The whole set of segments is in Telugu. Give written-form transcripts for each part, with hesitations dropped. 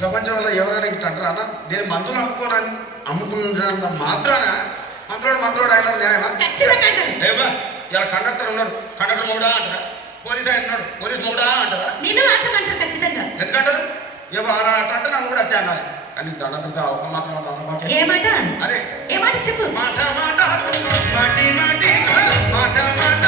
ప్రపంచంలో ఎవరైనా ఇట్లా అంటారా అన్న? నేను మందులు అమ్ముకున్నంత మాత్రాన మందులోడు ఆయన న్యాయమా? ఏమా ఇలా కండక్టర్ ఉన్నాడు, కండక్టర్ మొగుడా అంటారా? పోలీస్ ఆయన ఉన్నాడు, పోలీస్ మొగుడా అంటారా? ఎందుకంటారు? ఏమో అలా అట్లా అంటే నన్ను కూడా అట్టే అన్నారు. కానీ దండ పెడితే ఒక మాత్రం ఏమాట అదే ఏ మాట చెప్పు. మాట మాట మాటి మాటి మాట మాట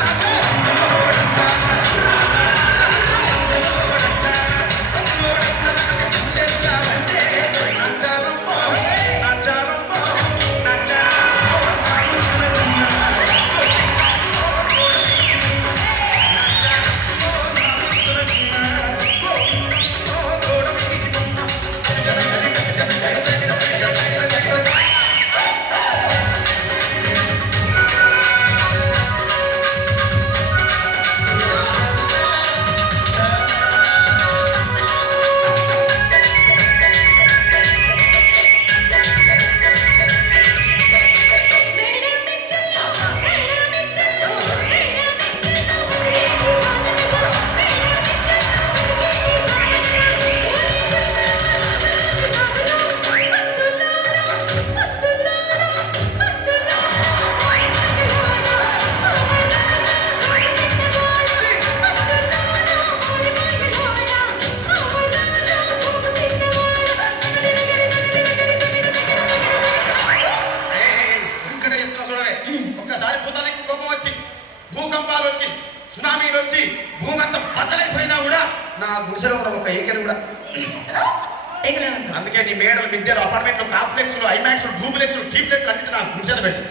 భూకంపాలు వచ్చి సునామీలు వచ్చి భూమి అంతా బద్దలైపోయినా కూడా నా గుడిసెలో ఉన్న ఒక ఏకని కూడా. అందుకే నీ మేడలు మిద్దెలు అపార్ట్మెంట్లు కాంప్లెక్స్లు ఐమాక్స్లు డూప్లెక్స్లు టీప్లెక్స్లు అన్ని నా గుడిసెలు పెట్టు.